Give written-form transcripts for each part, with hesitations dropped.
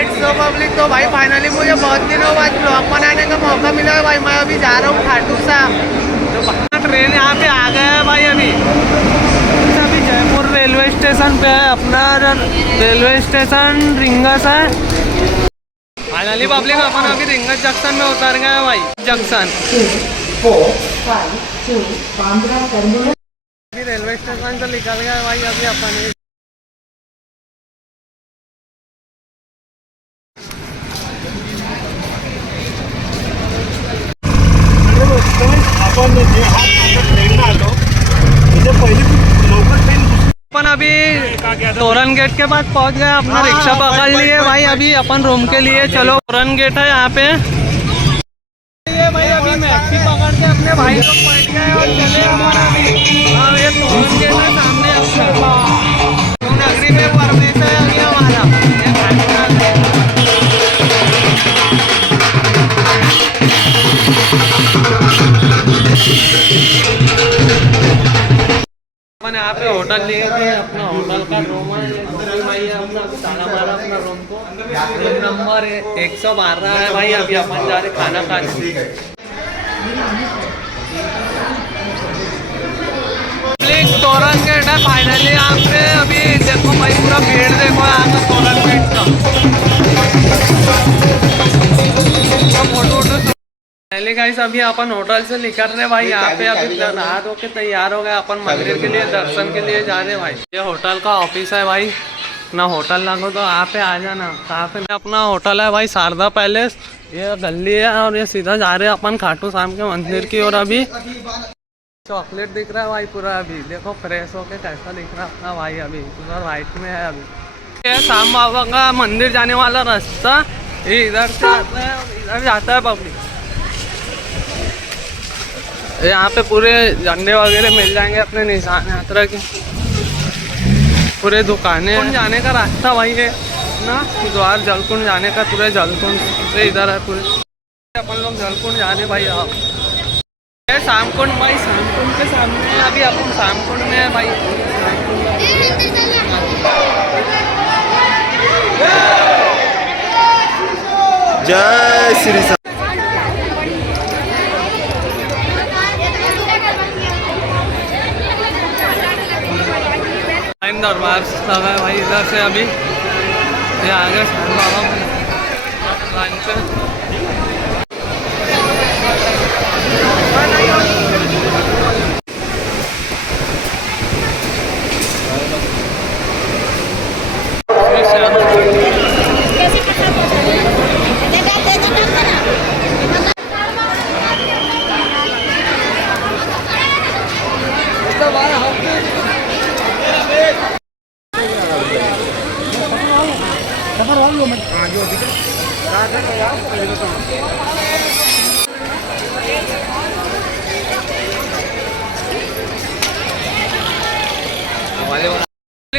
Right so public. तो भाई finally मुझे बहुत दिनों बाद ब्लॉग बनाने का मौका मिला है भाई। मैं अभी जा रहा हूँ खाटू साहब। तो ट्रेन यहाँ पे आ गया है भाई। अभी जयपुर रेलवे स्टेशन पे है अपना रेलवे स्टेशन रिंगस है। फाइनली पब्लिक अपन अभी रिंगस जंक्शन में उतर गए हैं भाई। जंक्शन अभी रेलवे स्टेशन से निकल गए भाई। अभी अपन अपन अभी तोरण गेट के पास पहुंच गए। अपना रिक्शा पकड़ लिए भाई अभी अपन रूम के लिए। चलो तोरण गेट है यहाँ पे भाई। अभी मैक्सी पकड़ के अपने भाई लोग बैठ गए और चले हमारा अभी। हाँ ये तोरण गेट है सामने। नगरी में प्रवेश है अभी हमारा। अपन यहाँ पे होटल लिए थे। अपना होटल का रूम है भाई। अपना ताला मारा अपना रूम को। रूम नंबर 112 है भाई। अभी अपन जा रहे खाना खाने। तोरण गेट है फाइनली यहाँ पे। अभी देखो भाई पूरा भीड़ देखो यहाँ का तोरण गेट का। फोटो पहले गाइस अभी अपन होटल से निकल रहे भाई। यहाँ पे अभी नहा धो के तैयार हो गए। अपन मंदिर के लिए दर्शन के लिए जा रहे भाई। ये होटल का ऑफिस है भाई। अपना होटल लगो तो यहाँ पे आ जाना। कहाँ पे अपना होटल है भाई शारदा पैलेस। ये गली है और ये सीधा जा रहे हैं अपन खाटू श्याम के मंदिर की ओर। अभी चॉकलेट दिख रहा है भाई पूरा। अभी देखो फ्रेश होके कैसा दिख रहा है अपना भाई। अभी पूरा वाइट में है। अभी ये श्याम बाबा का मंदिर जाने वाला रास्ता ये इधर से आता है और इधर जाता है पब्लिक। यहाँ पे पूरे झंडे वगैरह मिल जाएंगे अपने निशान यात्रा के। पूरे दुकानें जाने का रास्ता भाई है ना। द्वार जलकुंड जाने का पूरे जलकुंड से इधर है पूरे। अपन लोग जलकुंड जाने भाई। आप शामकुंड भाई। शामकुंड के सामने है अभी अपन। शामकुंड में है भाई। जय श्री साईं। दरबार सब है भाई इधर से। अभी ये आगे श्याम बाबा लाइन पे।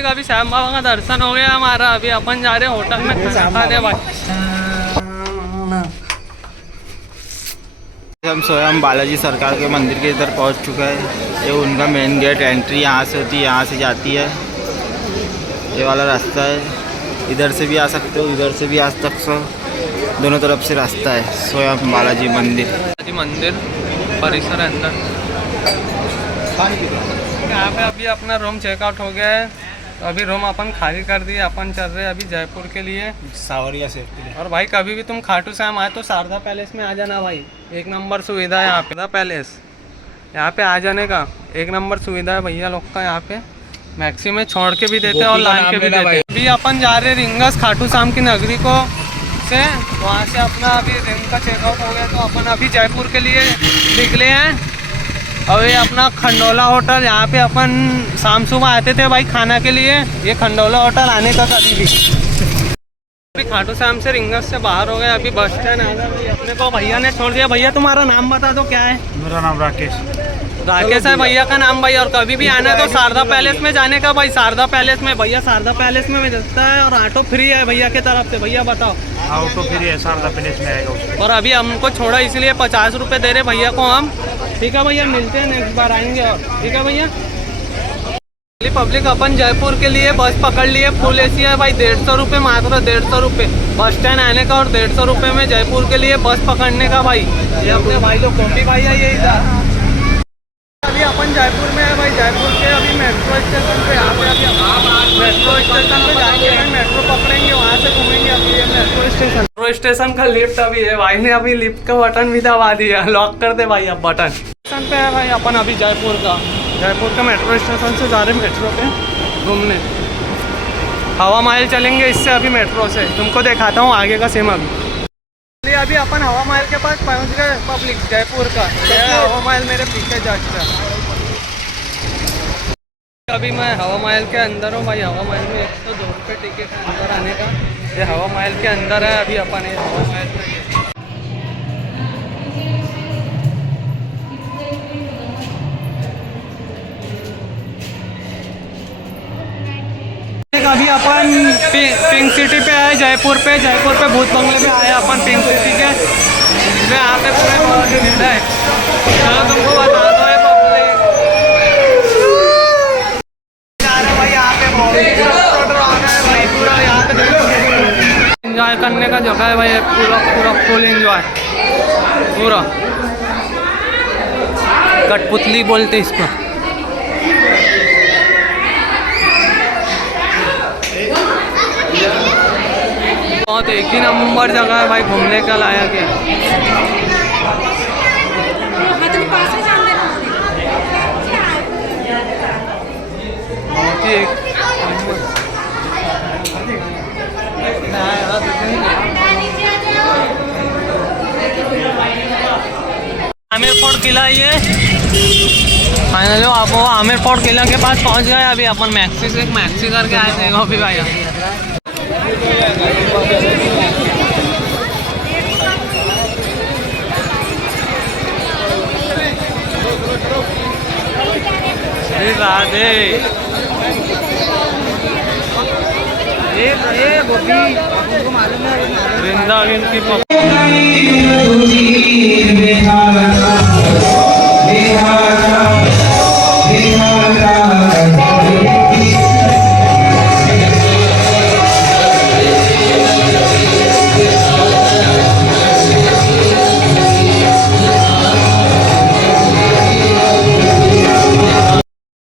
अभी श्याम बाबा का दर्शन हो गया हमारा। अभी अपन जा रहे हैं होटल में खाना खाने भाई। हम स्वयं बालाजी सरकार के मंदिर के इधर पहुंच चुका है। ये उनका मेन गेट। एंट्री यहाँ से होती है, यहाँ से जाती है। ये वाला रास्ता है। इधर से भी आ सकते हो, इधर से भी आ सकते हो। दोनों तरफ से रास्ता है। स्वयं बालाजी मंदिर परिसर अंदर। यहाँ पे अभी अपना रूम चेकआउट हो गया है। तो अभी रूम अपन खाली कर दिए। अपन चल रहे हैं अभी जयपुर के लिए सावरिया सेफ्टी। और भाई कभी भी तुम खाटू श्याम आए तो शारदा पैलेस में आ जाना भाई। एक नंबर सुविधा है यहाँ पे। पैलेस यहाँ पे आ जाने का एक नंबर सुविधा है भैया लोग का। यहाँ पे मैक्सी में छोड़ के भी देते हैं और लान के भी देते हैं। अभी अपन जा रहे रिंगस खाटू श्याम की नगरी को से। वहाँ से अपना अभी रिंग का चेकआउट हो गया। तो अपन अभी जयपुर के लिए निकले हैं। और ये अपना खंडोला होटल। यहाँ पे अपन शाम सुबह आते थे भाई खाना के लिए। ये खंडोला होटल आने का कभी भी। अभी खाटू श्याम से रिंगस से बाहर हो गए। अभी बस स्टैंड आ गए। अपने को भैया ने छोड़ दिया। भैया तुम्हारा नाम बता दो क्या है? मेरा नाम राकेश है भैया का नाम भाई। और कभी भी आना तो शारदा पैलेस में जाने का भाई। शारदा पैलेस में भैया शारदा पैलेस में मिलता है। और ऑटो फ्री है भैया की तरफ से। भैया बताओ। ऑटो फ्री है, शारदा पैलेस में आएगा। और अभी हमको छोड़ा इसलिए 50 रुपये दे रहे भैया को हम। ठीक है भैया मिलते हैं नेक्स्ट बार आएंगे। और ठीक है भैया। पब्लिक अपन जयपुर के लिए बस पकड़ लिए, फुल एसी है भाई, 150 रुपये मात्र, 150 रुपये बस स्टैंड आने का और 150 रुपये में जयपुर के लिए बस पकड़ने का भाई। ये अपने भाई लोग कॉपी भाई है ये इधर। अभी अपन जयपुर में है भाई, जयपुर के अभी मेट्रो स्टेशन पे, यहाँ पे अभी मेट्रो स्टेशन पे जाएंगे, मेट्रो पकड़ेंगे, वहाँ से घूमेंगे। अभी ये मेट्रो स्टेशन का लिफ्ट अभी है भाई ने अभी लिफ्ट का बटन भी दबा दिया, लॉक कर दे भाई अब बटन। स्टेशन पे है भाई अपन अभी जयपुर का मेट्रो स्टेशन से जा रहे मेट्रो पे घूमने। हवा महल चलेंगे इससे अभी मेट्रो से, तुमको दिखाता हूँ आगे का सीन। अभी अपन हवा महल के पास पहुँच गए पब्लिक, जयपुर का हवा महल मेरे पीछे जस्ट है। अभी मैं हवा महल के अंदर हूँ भाई। हवा महल में 102 रुपये टिकट है अंदर आने का। ये हवा महल के अंदर है अभी अपन ये हवा महल में। अभी अपन पिंक सिटी पे आए, जयपुर पे भूत बंगले पे आए अपन पिंक सिटी के। यहाँ पे पूरे है, चलो तुमको बता दो है भाई। यहाँ पे भाई पूरा यहाँ पे एंजॉय करने का जगह है भाई, पूरा फुल एंजॉय पूरा। कठपुतली बोलते इसको। बहुत एक ही नंबर जगह है भाई, घूमने का लायक है। बहुत ही आमिर फोर्ट किला ये फाइनली आप वो आमिर फोर्ट किला के पास पहुंच गए। अभी अपन मैक्सी करके आए थे अभी भाई। राधे वृंदावन की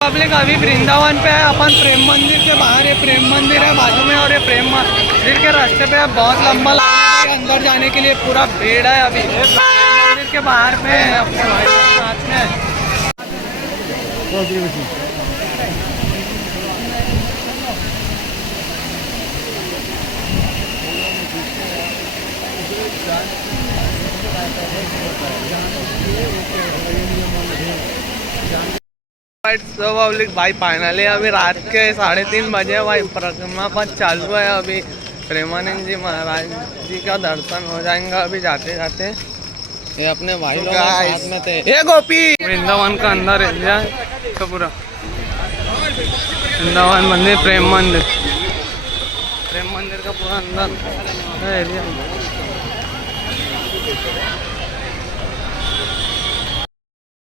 पब्लिक अभी वृंदावन पे है अपन। प्रेम मंदिर के बाहर ये प्रेम मंदिर है बाजू में, और ये प्रेम मंदिर के रास्ते पे बहुत लंबा लाइन है अंदर जाने के लिए, पूरा भीड़ है। अभी प्रेम मंदिर के बाहर पे है अपने भाई साथ में। सो पब्लिक भाई फाइनली अभी रात के 3:30 बजे भाई परिक्रमा पथ चालू है। अभी प्रेमानंद जी महाराज जी का दर्शन हो जाएगा अभी जाते जाते। ये अपने भाई लोग साथ में थे। ये गोपी वृंदावन का अंदर एरिया तो पूरा वृंदावन मंदिर प्रेम मंदिर का पूरा अंदर एरिया।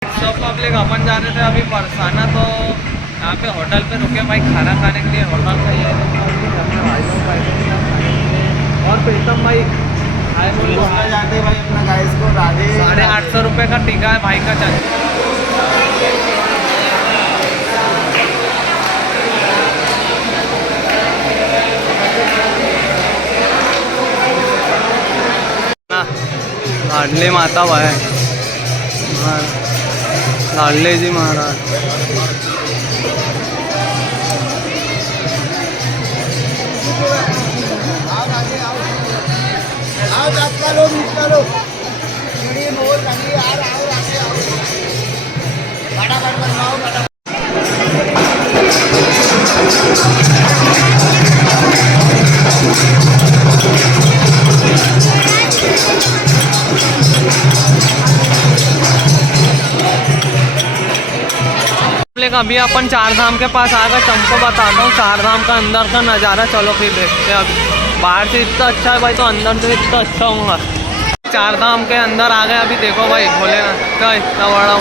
तो पब्लिक अपन जा रहे थे अभी बरसाना, तो यहाँ पे होटल पे रुके भाई खाना खाने के लिए। होटल का ये और प्रीतम भाई आए जाते भाई अपना गाइस को राधे। 850 रुपये का टीका है भाई का। चल लाडले माता भाई, लाडले जी महाराज। अभी अपन 4 धाम के पास आ गए। तुमको बताता हूँ 4 धाम का अंदर का नज़ारा, चलो फिर देखते हैं। अभी बाहर से इतना अच्छा है भाई, तो अंदर से इतना अच्छा होगा। 4 धाम के अंदर आ गए अभी। देखो भाई भोलेनाथ का इतना बड़ा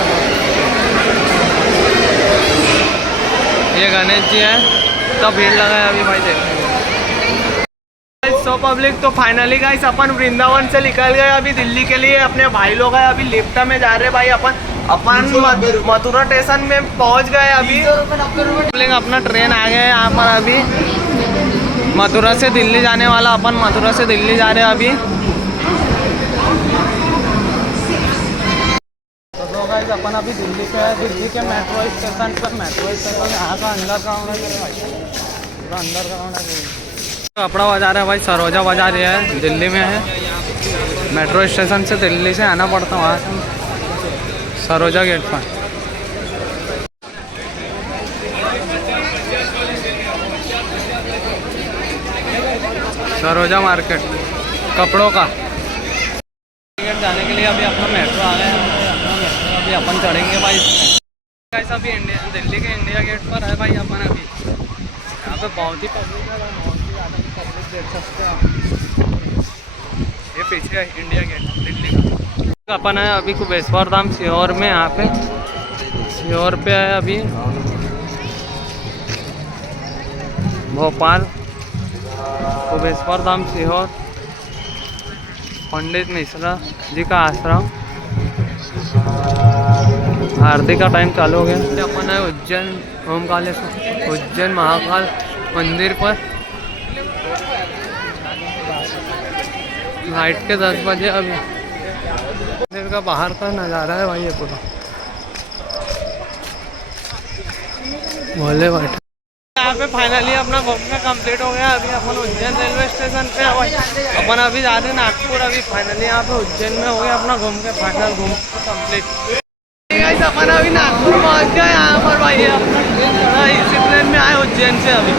ये गणेश जी है, तो भीड़ लगा है अभी भाई देखने। सो पब्लिक, तो फाइनली गाइस अपन वृंदावन से निकल गए अभी दिल्ली के लिए। अपने भाई लोग हैं अभी लिफ्ट में जा रहे भाई। अपन मथुरा स्टेशन में पहुंच गए अभी। अपना ट्रेन आ गया है यहाँ पर अभी, मथुरा से दिल्ली जाने वाला। अपन मथुरा से दिल्ली जा रहे हैं अभी। तो गाइस अपन अभी दिल्ली पे है, दिल्ली के मेट्रो स्टेशन पर। मेट्रो स्टेशन यहाँ का अंडरग्राउंड है भाई, पूरा अंडरग्राउंड है। कपड़ा बाजार है भाई, सरोजा बाजार ये है, दिल्ली में है। मेट्रो स्टेशन से दिल्ली से आना पड़ता वहाँ से सरोजा गेट पर। सरोजा मार्केट कपड़ों का गेट जाने के लिए अभी अपना मेट्रो आ गया है। अपना मेट्रो अभी अपन चढ़ेंगे भाई इसमें। अभी इंडिया दिल्ली के इंडिया गेट पर है भाई अपन अभी। यहाँ पे बहुत ही पब्लिक है, बहुत ही ज़्यादा पब्लिक देख सकते हैं आप। ये पीछे है इंडिया गेट दिल्ली का। अपन है अभी कुबेश्वर धाम सीहोर में। यहाँ पे सीहोर पे है अभी भोपाल, कुबेश्वर धाम सीहोर, पंडित मिश्रा जी का आश्रम। आरती का टाइम चालू हो गया। अपन है उज्जैन ओमकालेश्वर, उज्जैन महाकाल मंदिर पर। नाइट के 10 बजे अभी मंदिर का बाहर का नज़ारा है भाई ये पूरा भोले भाई। यहाँ पे फाइनली अपना घूमना कंप्लीट हो गया। अभी अपन उज्जैन रेलवे स्टेशन पे है भाई। अपन अभी जा रहे हैं नागपुर। अभी फाइनली यहाँ पे उज्जैन में हो गया अपना घूम के फाइनल घूम कंप्लीट। अपन अभी नागपुर पहुँच गए यहाँ पर भाई। अपना ट्रेन इसी ट्रेन में आए उज्जैन से अभी।